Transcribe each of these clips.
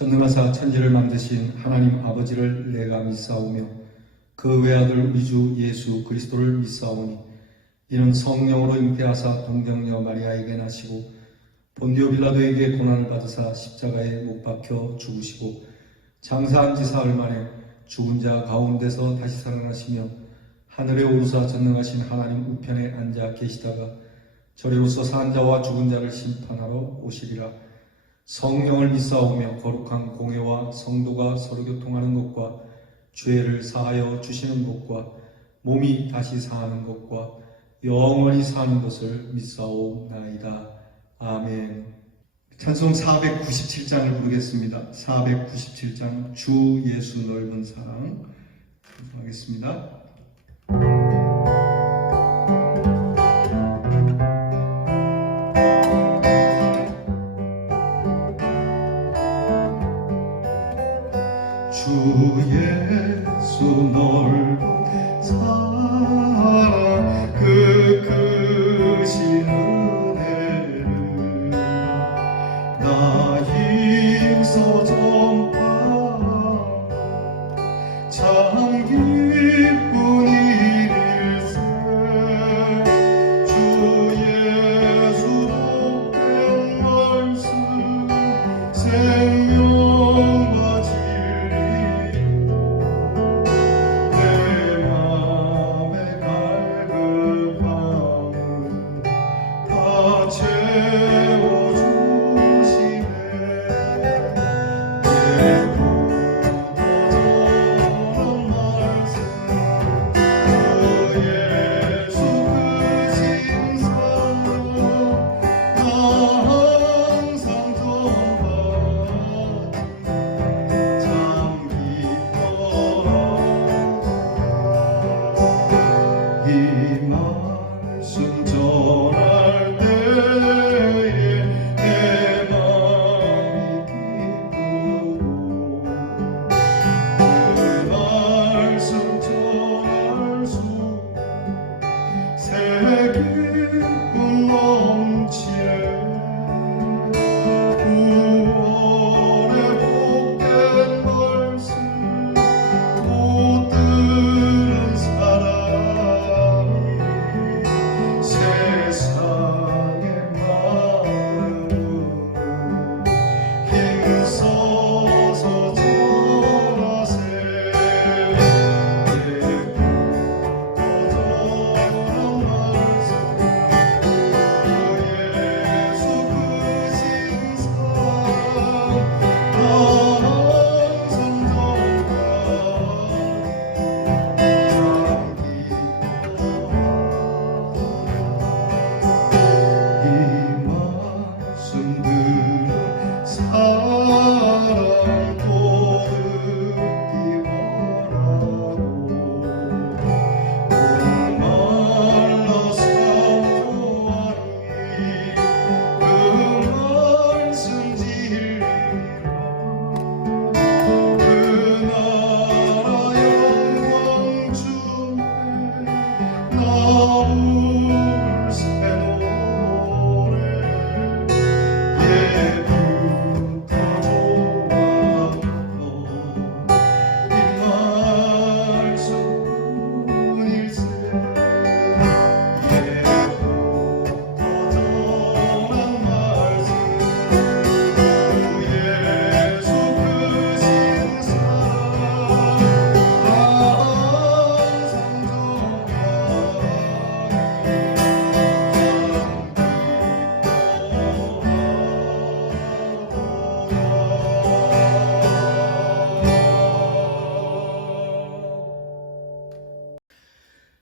전능하사 천지를 만드신 하나님 아버지를 내가 믿사오며 그 외아들 우리 주 예수 그리스도를 믿사오니 이는 성령으로 잉태하사 동정녀 마리아에게 나시고 본디오 빌라도에게 고난을 받으사 십자가에 못 박혀 죽으시고 장사한 지 사흘 만에 죽은 자 가운데서 다시 살아나시며 하늘에 오르사 전능하신 하나님 우편에 앉아 계시다가 저리로서 산 자와 죽은 자를 심판하러 오시리라. 성령을 믿사오며 거룩한 공회와 성도가 서로 교통하는 것과 죄를 사하여 주시는 것과 몸이 다시 사는 것과 영원히 사는 것을 믿사옵나이다. 아멘. 찬송 497장을 부르겠습니다. 497장 주 예수 넓은 사랑 하겠습니다. 주 예수 넓은 사랑 그 크신 은혜를 나 힘써 전파하며 참 기쁜 일일세. 주 예수 복된 말씀 생명과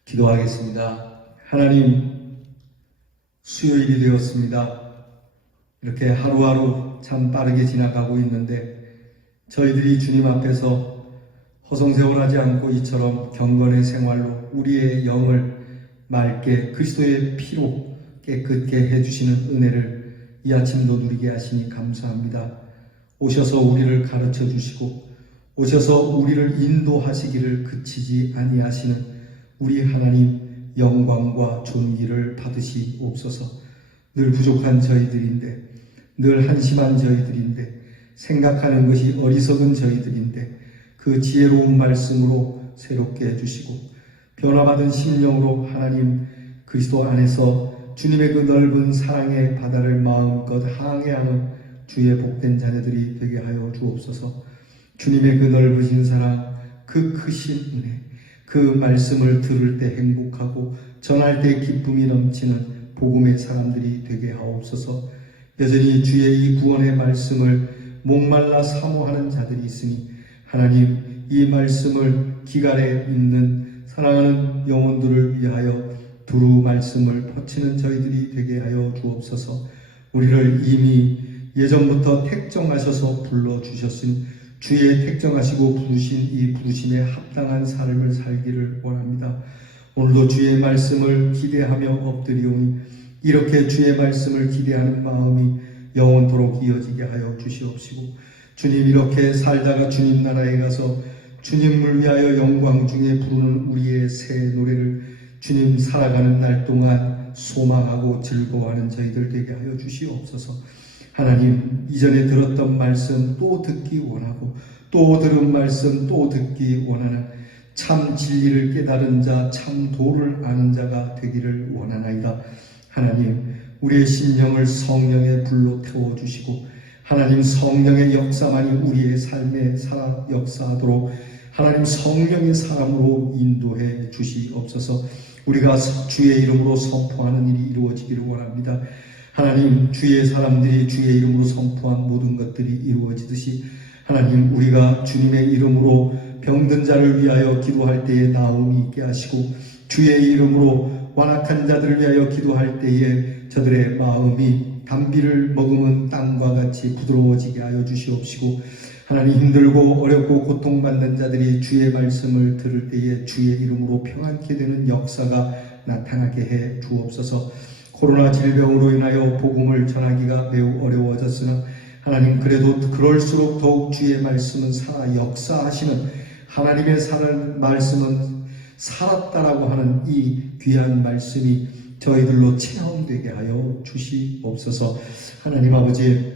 기도하겠습니다. 하나님, 수요일이 되었습니다. 이렇게 하루하루 참 빠르게 지나가고 있는데 저희들이 주님 앞에서 허송세월하지 않고 이처럼 경건의 생활로 우리의 영을 맑게 그리스도의 피로 깨끗게 해주시는 은혜를 이 아침도 누리게 하시니 감사합니다. 오셔서 우리를 가르쳐 주시고 오셔서 우리를 인도하시기를 그치지 아니하시는 우리 하나님 영광과 존귀를 받으시옵소서. 늘 부족한 저희들인데, 늘 한심한 저희들인데 생각하는 것이 어리석은 저희들인데 그 지혜로운 말씀으로 새롭게 해주시고 변화받은 심령으로 하나님 그리스도 안에서 주님의 그 넓은 사랑의 바다를 마음껏 항해하는 주의 복된 자녀들이 되게 하여 주옵소서. 주님의 그 넓으신 사랑, 그 크신 은혜, 그 말씀을 들을 때 행복하고 전할 때 기쁨이 넘치는 복음의 사람들이 되게 하옵소서. 여전히 주의 이 구원의 말씀을 목말라 사모하는 자들이 있으니 하나님 이 말씀을 기갈에 있는 사랑하는 영혼들을 위하여 두루 말씀을 퍼치는 저희들이 되게 하여 주옵소서. 우리를 이미 예전부터 택정하셔서 불러주셨으니 주의 택정하시고 부르신 이 부르심에 합당한 삶을 살기를 원합니다. 오늘도 주의 말씀을 기대하며 엎드리오니 이렇게 주의 말씀을 기대하는 마음이 영원토록 이어지게 하여 주시옵시고 주님 이렇게 살다가 주님 나라에 가서 주님을 위하여 영광 중에 부르는 우리의 새 노래를 주님 살아가는 날 동안 소망하고 즐거워하는 저희들 되게 하여 주시옵소서. 하나님 이전에 들었던 말씀 또 듣기 원하고 또 들은 말씀 또 듣기 원하는 참 진리를 깨달은 자, 참 도를 아는 자가 되기를 원하나이다. 하나님 우리의 심령을 성령의 불로 태워주시고 하나님 성령의 역사만이 우리의 삶에 살아 역사하도록 하나님 성령의 사람으로 인도해 주시옵소서. 우리가 주의 이름으로 선포하는 일이 이루어지기를 원합니다. 하나님 주의 사람들이 주의 이름으로 선포한 모든 것들이 이루어지듯이 하나님 우리가 주님의 이름으로 병든 자를 위하여 기도할 때에 나음이 있게 하시고 주의 이름으로 완악한 자들을 위하여 기도할 때에 저들의 마음이 단비를 머금은 땅과 같이 부드러워지게 하여 주시옵시고 하나님 힘들고 어렵고 고통받는 자들이 주의 말씀을 들을 때에 주의 이름으로 평안케 되는 역사가 나타나게 해 주옵소서. 코로나 질병으로 인하여 복음을 전하기가 매우 어려워졌으나 하나님 그래도 그럴수록 더욱 주의 말씀은 살아 역사하시는 하나님의 사는 말씀은 살았다라고 하는 이 귀한 말씀이 저희들로 체험되게 하여 주시옵소서. 하나님 아버지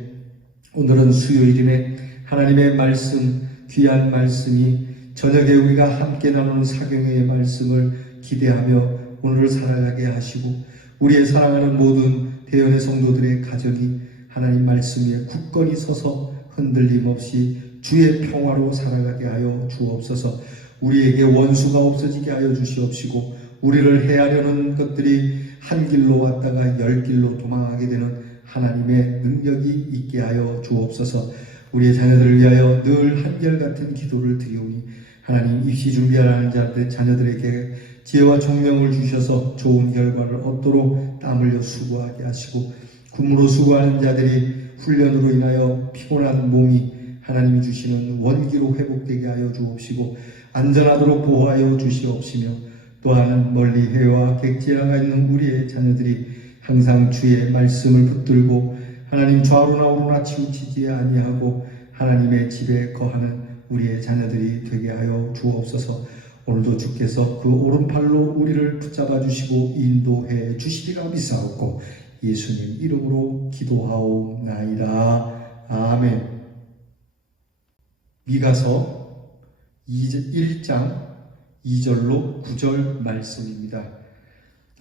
오늘은 수요일임에 하나님의 말씀 귀한 말씀이 저녁에 우리가 함께 나누는 사경의 말씀을 기대하며 오늘을 살아가게 하시고 우리의 사랑하는 모든 대연의 성도들의 가정이 하나님 말씀 위에 굳건히 서서 흔들림 없이 주의 평화로 살아가게 하여 주옵소서. 우리에게 원수가 없어지게 하여 주시옵시고 우리를 해하려는 것들이 한 길로 왔다가 열 길로 도망하게 되는 하나님의 능력이 있게 하여 주옵소서. 우리의 자녀들을 위하여 늘 한결같은 기도를 드리오니 하나님 입시 준비하라는 자녀들에게 지혜와 총명을 주셔서 좋은 결과를 얻도록 땀 흘려 수고하게 하시고 군무로 수고하는 자들이 훈련으로 인하여 피곤한 몸이 하나님이 주시는 원기로 회복되게 하여 주옵시고 안전하도록 보호하여 주시옵시며 또한 멀리 해와 객지나가 있는 우리의 자녀들이 항상 주의 말씀을 붙들고 하나님 좌우로나 우로나 치우치지 아니하고 하나님의 집에 거하는 우리의 자녀들이 되게 하여 주옵소서. 오늘도 주께서 그 오른팔로 우리를 붙잡아 주시고 인도해 주시리라 믿사옵고 예수님 이름으로 기도하옵나이다. 아멘. 미가서 1장 2절로 9절 말씀입니다.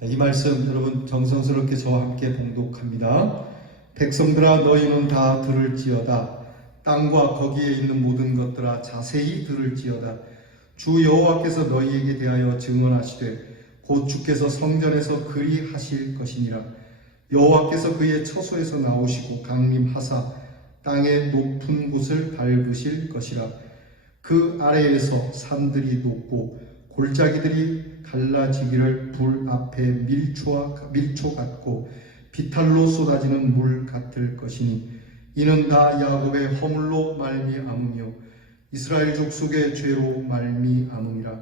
이 말씀 여러분 정성스럽게 저와 함께 봉독합니다. 백성들아 너희는 다 들을지어다. 땅과 거기에 있는 모든 것들아 자세히 들을지어다. 주 여호와께서 너희에게 대하여 증언하시되 곧 주께서 성전에서 그리하실 것이니라. 여호와께서 그의 처소에서 나오시고 강림하사 땅의 높은 곳을 밟으실 것이라. 그 아래에서 산들이 높고 골짜기들이 갈라지기를 불 앞에 밀초 같고 비탈로 쏟아지는 물 같을 것이니 이는 다 야곱의 허물로 말미암으며 이스라엘 족속의 죄로 말미암음이라.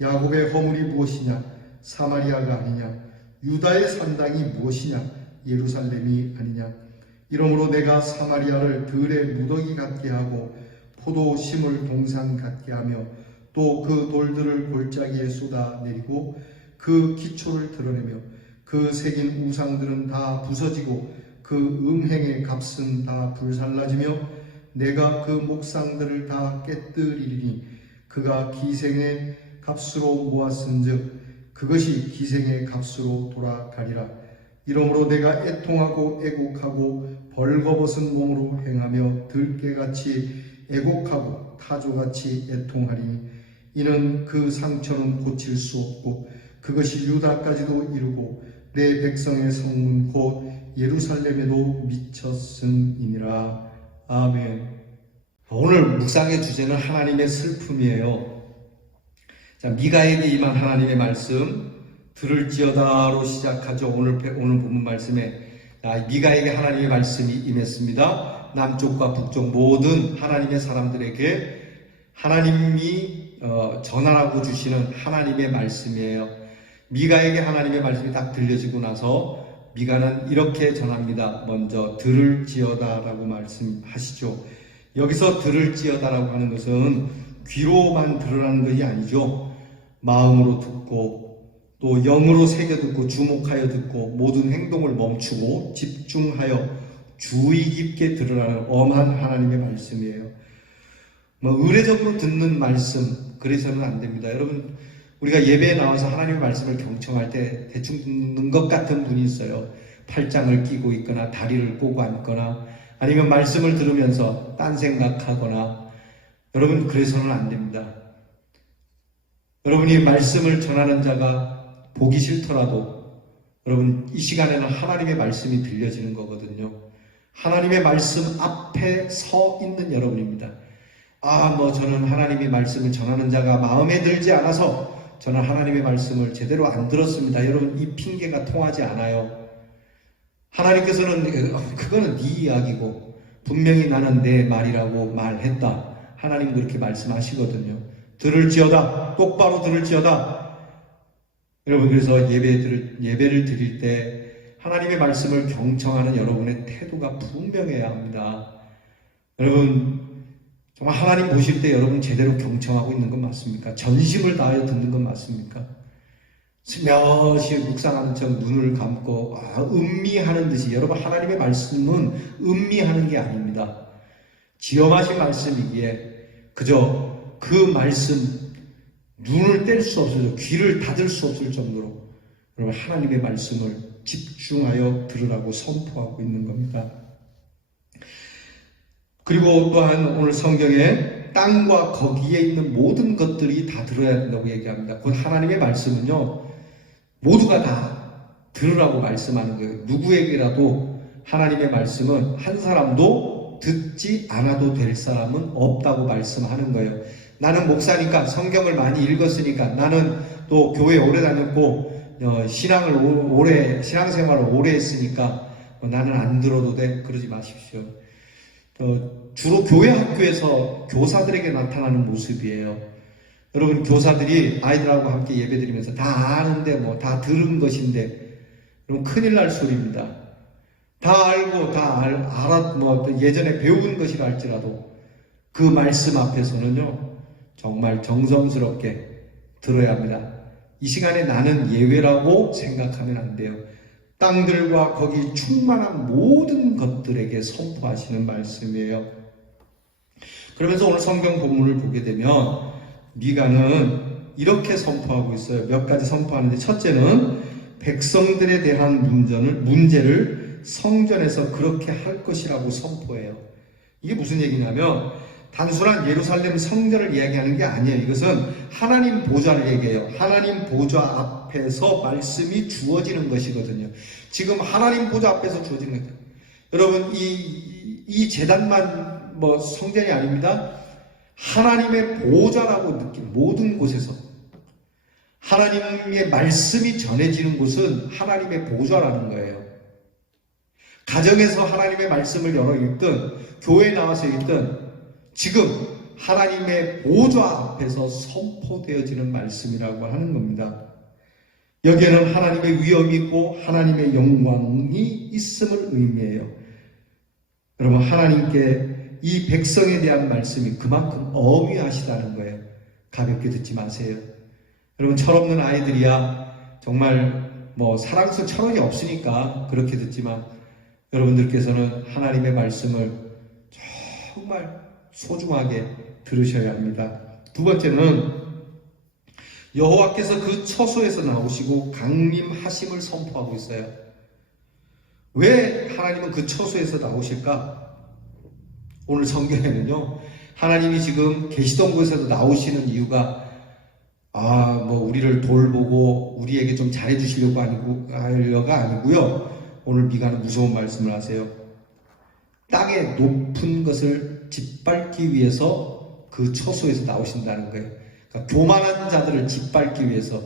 야곱의 허물이 무엇이냐? 사마리아가 아니냐? 유다의 산당이 무엇이냐? 예루살렘이 아니냐? 이러므로 내가 사마리아를 들의 무더기 같게 하고 포도 심을 동산 같게 하며 또 그 돌들을 골짜기에 쏟아내리고 그 기초를 드러내며 그 새긴 우상들은 다 부서지고 그 음행의 값은 다 불살라지며 내가 그 목상들을 다 깨뜨리리니 그가 기생의 값으로 모았은즉 그것이 기생의 값으로 돌아가리라. 이러므로 내가 애통하고 애곡하고 벌거벗은 몸으로 행하며 들깨같이 애곡하고 타조같이 애통하리니 이는 그 상처는 고칠 수 없고 그것이 유다까지도 이르고 내 백성의 성문 곧 예루살렘에도 미쳤음이니라. 아멘. 오늘 묵상의 주제는 하나님의 슬픔이에요. 자, 미가에게 임한 하나님의 말씀 들을지어다로 시작하죠. 오늘 본문 말씀에 미가에게 하나님의 말씀이 임했습니다. 남쪽과 북쪽 모든 하나님의 사람들에게 하나님이 전하라고 주시는 하나님의 말씀이에요. 미가에게 하나님의 말씀이 딱 들려지고 나서 미가는 이렇게 전합니다. 먼저 들을지어다라고 말씀하시죠. 여기서 들을지어다라고 하는 것은 귀로만 들으라는 것이 아니죠. 마음으로 듣고 또 영으로 새겨 듣고 주목하여 듣고 모든 행동을 멈추고 집중하여 주의 깊게 들으라는 엄한 하나님의 말씀이에요. 의례적으로 듣는 말씀 그래서는 안 됩니다. 여러분, 우리가 예배에 나와서 하나님의 말씀을 경청할 때 대충 듣는 것 같은 분이 있어요. 팔짱을 끼고 있거나 다리를 꼬고 앉거나 아니면 말씀을 들으면서 딴 생각하거나. 여러분, 그래서는 안 됩니다. 여러분이 말씀을 전하는 자가 보기 싫더라도 여러분, 이 시간에는 하나님의 말씀이 들려지는 거거든요. 하나님의 말씀 앞에 서 있는 여러분입니다. 저는 하나님의 말씀을 전하는 자가 마음에 들지 않아서 저는 하나님의 말씀을 제대로 안 들었습니다. 여러분, 이 핑계가 통하지 않아요. 하나님께서는 그거는 네 이야기고 분명히 나는 내 말이라고 말했다. 하나님도 이렇게 말씀하시거든요. 들을지어다, 똑바로 들을지어다. 여러분, 그래서 예배를 드릴 때 하나님의 말씀을 경청하는 여러분의 태도가 분명해야 합니다. 여러분, 정말 하나님 보실 때 여러분 제대로 경청하고 있는 건 맞습니까? 전심을 다하여 듣는 건 맞습니까? 스며시 묵상하는 척 눈을 감고 음미하는 듯이. 여러분, 하나님의 말씀은 음미하는 게 아닙니다. 지엄하신 말씀이기에 그저 그 말씀 눈을 뗄 수 없을, 귀를 닫을 수 없을 정도로 여러분 하나님의 말씀을 집중하여 들으라고 선포하고 있는 겁니다. 그리고 또한 오늘 성경에 땅과 거기에 있는 모든 것들이 다 들어야 된다고 얘기합니다. 곧 하나님의 말씀은요, 모두가 다 들으라고 말씀하는 거예요. 누구에게라도 하나님의 말씀은 한 사람도 듣지 않아도 될 사람은 없다고 말씀하는 거예요. 나는 목사니까, 성경을 많이 읽었으니까, 나는 또 교회 오래 다녔고 신앙생활을 오래 했으니까 나는 안 들어도 돼. 그러지 마십시오. 주로 교회 학교에서 교사들에게 나타나는 모습이에요. 여러분, 교사들이 아이들하고 함께 예배드리면서 다 아는데 다 들은 것인데, 여러분, 큰일 날 소리입니다. 다 알고 예전에 배운 것이라 할지라도 그 말씀 앞에서는요, 정말 정성스럽게 들어야 합니다. 이 시간에 나는 예외라고 생각하면 안 돼요. 땅들과 거기 충만한 모든 것들에게 선포하시는 말씀이에요. 그러면서 오늘 성경 본문을 보게 되면 미가는 이렇게 선포하고 있어요. 몇 가지 선포하는데, 첫째는 백성들에 대한 문제를 성전에서 그렇게 할 것이라고 선포해요. 이게 무슨 얘기냐면 단순한 예루살렘 성전을 이야기하는 게 아니에요. 이것은 하나님 보좌를 얘기해요. 하나님 보좌 앞에서 말씀이 주어지는 것이거든요. 지금 하나님 보좌 앞에서 주어지는 거예요. 여러분, 이 제단만 성전이 아닙니다. 하나님의 보좌라고 느낀 모든 곳에서 하나님의 말씀이 전해지는 곳은 하나님의 보좌라는 거예요. 가정에서 하나님의 말씀을 열어 읽든 교회에 나와서 읽든 지금 하나님의 보좌 앞에서 선포되어지는 말씀이라고 하는 겁니다. 여기에는 하나님의 위엄이 있고 하나님의 영광이 있음을 의미해요. 여러분, 하나님께 이 백성에 대한 말씀이 그만큼 어미하시다는 거예요. 가볍게 듣지 마세요. 여러분, 철없는 아이들이야 정말 사랑스 철원이 없으니까 그렇게 듣지만, 여러분들께서는 하나님의 말씀을 정말 소중하게 들으셔야 합니다. 두 번째는 여호와께서 그 처소에서 나오시고 강림하심을 선포하고 있어요. 왜 하나님은 그 처소에서 나오실까? 오늘 성경에는요, 하나님이 지금 계시던 곳에서 나오시는 이유가 우리를 돌보고 우리에게 좀 잘해주시려고 하려가 아니고요. 오늘 미가는 무서운 말씀을 하세요. 땅의 높은 것을 짓밟기 위해서 그 처소에서 나오신다는 거예요. 그러니까 교만한 자들을 짓밟기 위해서,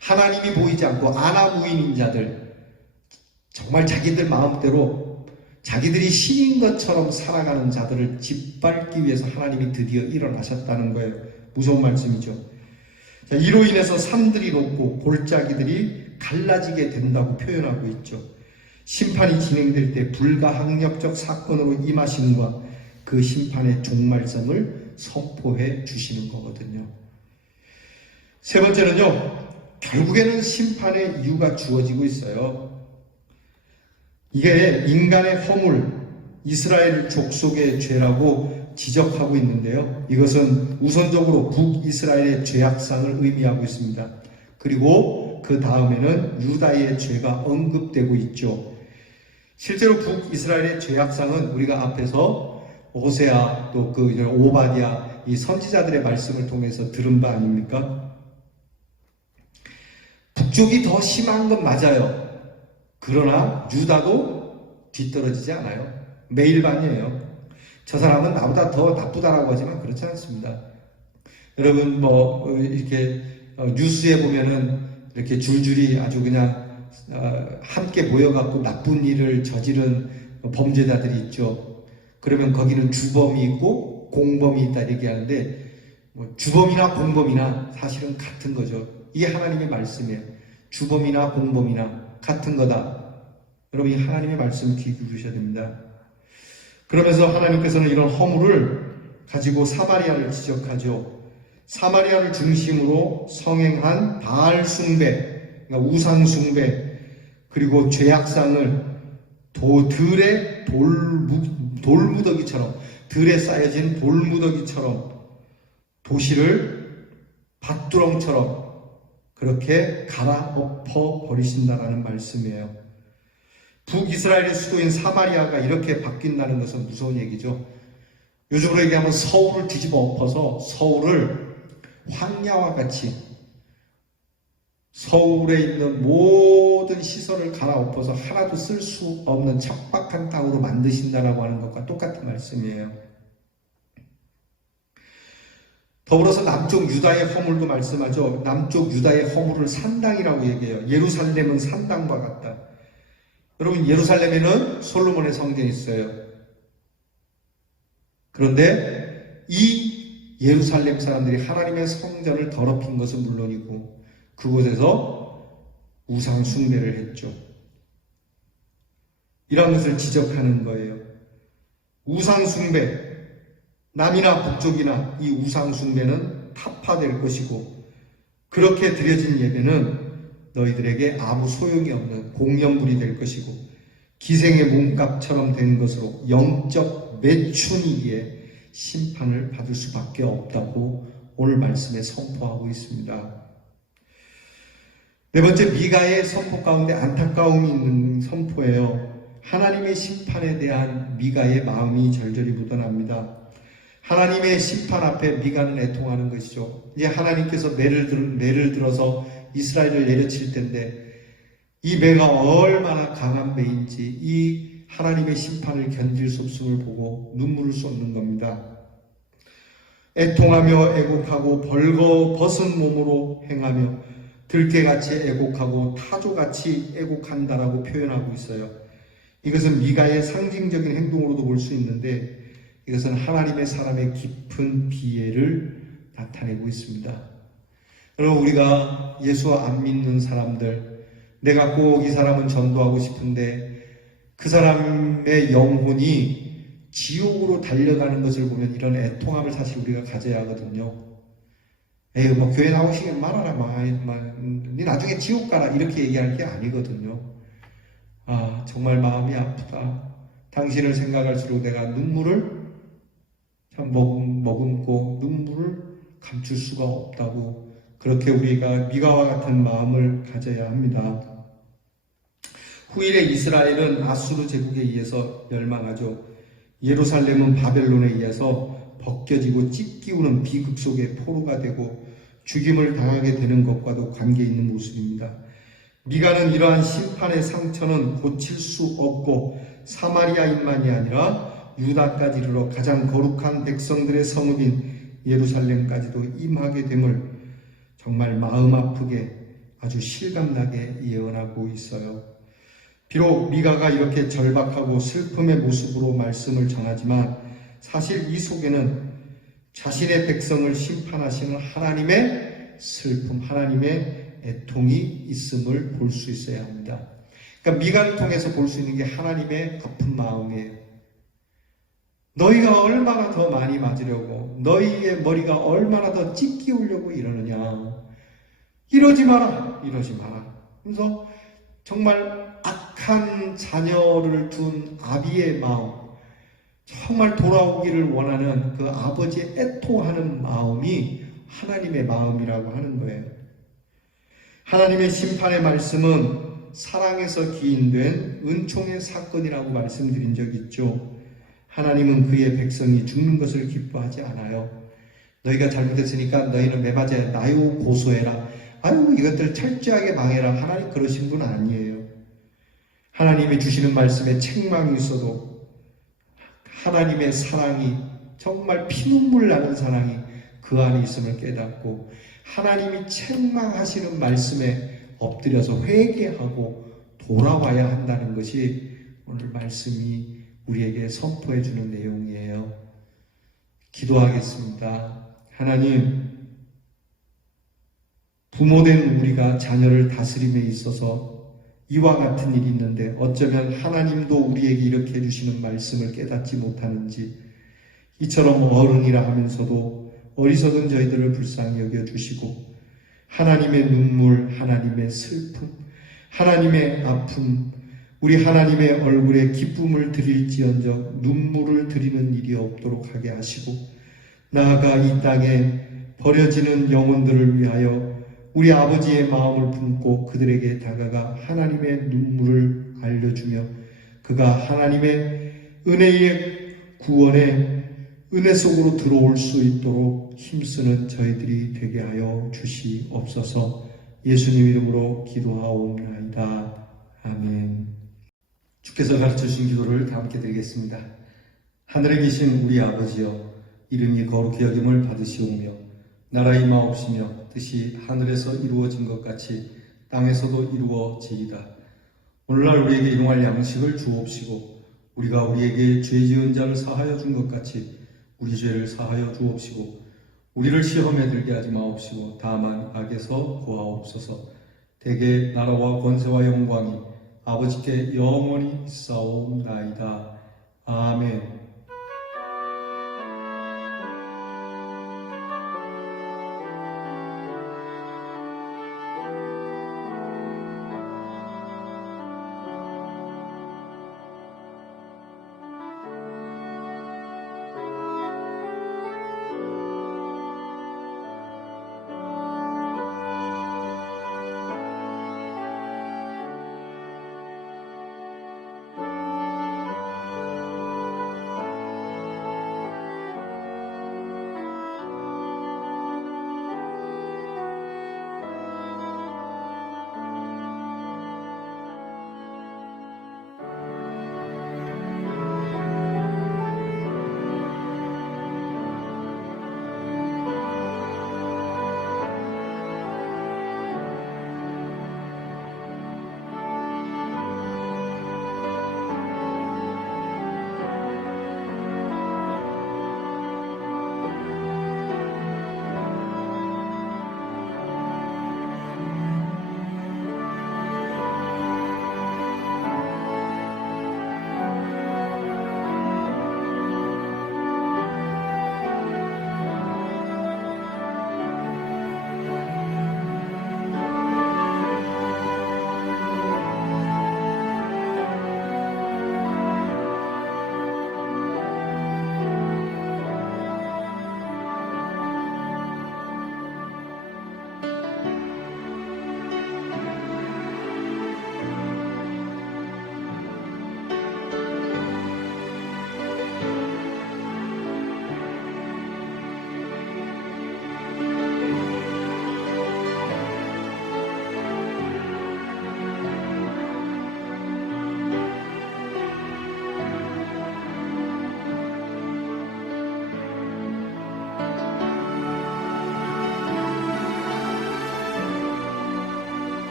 하나님이 보이지 않고 아나무인인 자들, 정말 자기들 마음대로 자기들이 신인 것처럼 살아가는 자들을 짓밟기 위해서 하나님이 드디어 일어나셨다는 거예요. 무서운 말씀이죠. 자, 이로 인해서 산들이 녹고 골짜기들이 갈라지게 된다고 표현하고 있죠. 심판이 진행될 때 불가항력적 사건으로 임하심과 그 심판의 종말성을 선포해 주시는 거거든요. 세 번째는요, 결국에는 심판의 이유가 주어지고 있어요. 이게 인간의 허물, 이스라엘 족속의 죄라고 지적하고 있는데요. 이것은 우선적으로 북이스라엘의 죄악상을 의미하고 있습니다. 그리고 그 다음에는 유다의 죄가 언급되고 있죠. 실제로 북이스라엘의 죄악상은 우리가 앞에서 호세아 또 오바댜 이 선지자들의 말씀을 통해서 들은 바 아닙니까? 북쪽이 더 심한 건 맞아요. 그러나 유다도 뒤떨어지지 않아요. 매일 반이에요. 저 사람은 나보다 더 나쁘다라고 하지만 그렇지 않습니다. 여러분 이렇게 뉴스에 보면은 이렇게 줄줄이 아주 그냥 함께 모여갖고 나쁜 일을 저지른 범죄자들이 있죠. 그러면 거기는 주범이 있고 공범이 있다 얘기하는데 주범이나 공범이나 사실은 같은 거죠. 이게 하나님의 말씀이에요. 주범이나 공범이나 같은 거다. 여러분, 이 하나님의 말씀 귀 기울이셔야 됩니다. 그러면서 하나님께서는 이런 허물을 가지고 사마리아를 지적하죠. 사마리아를 중심으로 성행한 바알 숭배, 그러니까 우상 숭배, 그리고 죄악상을 들의 돌무더기처럼, 들에 쌓여진 돌무더기처럼, 도시를 밭두렁처럼 그렇게 갈아엎어 버리신다라는 말씀이에요. 북이스라엘의 수도인 사마리아가 이렇게 바뀐다는 것은 무서운 얘기죠. 요즘으로 얘기하면 서울을 뒤집어 엎어서 서울을 황야와 같이, 서울에 있는 모든 시설을 갈아엎어서 하나도 쓸 수 없는 척박한 땅으로 만드신다라고 하는 것과 똑같은 말씀이에요. 더불어서 남쪽 유다의 허물도 말씀하죠. 남쪽 유다의 허물을 산당이라고 얘기해요. 예루살렘은 산당과 같다. 여러분, 예루살렘에는 솔로몬의 성전이 있어요. 그런데 이 예루살렘 사람들이 하나님의 성전을 더럽힌 것은 물론이고 그곳에서 우상 숭배를 했죠. 이런 것을 지적하는 거예요. 우상 숭배, 남이나 북쪽이나 이 우상 숭배는 타파될 것이고, 그렇게 드려진 예배는 너희들에게 아무 소용이 없는 공연불이 될 것이고, 기생의 몸값처럼 된 것으로 영적 매춘이기에 심판을 받을 수밖에 없다고 오늘 말씀에 선포하고 있습니다. 네 번째, 미가의 선포 가운데 안타까움이 있는 선포예요. 하나님의 심판에 대한 미가의 마음이 절절히 묻어납니다. 하나님의 심판 앞에 미가는 애통하는 것이죠. 이제 하나님께서 매를 들어서 이스라엘을 내려칠 텐데 이 매가 얼마나 강한 매인지 이 하나님의 심판을 견딜 수 없음을 보고 눈물을 쏟는 겁니다. 애통하며 애곡하고 벌거벗은 몸으로 행하며 들깨같이 애곡하고 타조같이 애곡한다라고 표현하고 있어요. 이것은 미가의 상징적인 행동으로도 볼 수 있는데 이것은 하나님의 사람의 깊은 비애를 나타내고 있습니다. 여러분, 우리가 예수 안 믿는 사람들, 내가 꼭 이 사람은 전도하고 싶은데 그 사람의 영혼이 지옥으로 달려가는 것을 보면 이런 애통함을 사실 우리가 가져야 하거든요. 에이, 교회 나오시긴 말아라, 니 나중에 지옥 가라, 이렇게 얘기할 게 아니거든요. 정말 마음이 아프다. 당신을 생각할수록 내가 눈물을 참 머금고 눈물을 감출 수가 없다고, 그렇게 우리가 미가와 같은 마음을 가져야 합니다. 후일에 이스라엘은 아수르 제국에 의해서 멸망하죠. 예루살렘은 바벨론에 의해서 벗겨지고 찢기우는 비극 속의 포로가 되고 죽임을 당하게 되는 것과도 관계 있는 모습입니다. 미가는 이러한 심판의 상처는 고칠 수 없고 사마리아인만이 아니라 유다까지 이르러 가장 거룩한 백성들의 성읍인 예루살렘까지도 임하게 됨을 정말 마음 아프게 아주 실감나게 예언하고 있어요. 비록 미가가 이렇게 절박하고 슬픔의 모습으로 말씀을 전하지만 사실 이 속에는 자신의 백성을 심판하시는 하나님의 슬픔, 하나님의 애통이 있음을 볼 수 있어야 합니다. 그러니까 미가를 통해서 볼 수 있는 게 하나님의 아픈 마음이에요. 너희가 얼마나 더 많이 맞으려고, 너희의 머리가 얼마나 더 찢기우려고 이러느냐. 이러지 마라, 이러지 마라. 그래서 정말 악한 자녀를 둔 아비의 마음, 정말 돌아오기를 원하는 그 아버지의 애통하는 마음이 하나님의 마음이라고 하는 거예요. 하나님의 심판의 말씀은 사랑에서 기인된 은총의 사건이라고 말씀드린 적 있죠. 하나님은 그의 백성이 죽는 것을 기뻐하지 않아요. 너희가 잘못했으니까 너희는 매맞아야 나요 고소해라. 아유 이것들 철저하게 망해라. 하나님 그러신 분 아니에요. 하나님이 주시는 말씀에 책망이 있어도 하나님의 사랑이 정말 피눈물 나는 사랑이 그 안에 있음을 깨닫고 하나님이 책망하시는 말씀에 엎드려서 회개하고 돌아와야 한다는 것이 오늘 말씀이 우리에게 선포해 주는 내용이에요. 기도하겠습니다. 하나님, 부모된 우리가 자녀를 다스림에 있어서 이와 같은 일이 있는데 어쩌면 하나님도 우리에게 이렇게 해주시는 말씀을 깨닫지 못하는지, 이처럼 어른이라 하면서도 어리석은 저희들을 불쌍히 여겨주시고 하나님의 눈물, 하나님의 슬픔, 하나님의 아픔, 우리 하나님의 얼굴에 기쁨을 드릴지언정 눈물을 드리는 일이 없도록 하게 하시고 나아가 이 땅에 버려지는 영혼들을 위하여 우리 아버지의 마음을 품고 그들에게 다가가 하나님의 눈물을 알려주며 그가 하나님의 은혜의 구원의 은혜 속으로 들어올 수 있도록 힘쓰는 저희들이 되게 하여 주시옵소서. 예수님 이름으로 기도하옵나이다. 아멘. 주께서 가르쳐주신 기도를 다 함께 드리겠습니다. 하늘에 계신 우리 아버지여, 이름이 거룩히 여김을 받으시오며 나라 임하옵시며 뜻이 하늘에서 이루어진 것 같이 땅에서도 이루어지이다. 오늘날 우리에게 일용할 양식을 주옵시고 우리가 우리에게 죄 지은 자를 사하여 준 것 같이 우리 죄를 사하여 주옵시고 우리를 시험에 들게 하지 마옵시고 다만 악에서 구하옵소서. 대개 나라와 권세와 영광이 아버지께 영원히 있사옵나이다. 아멘.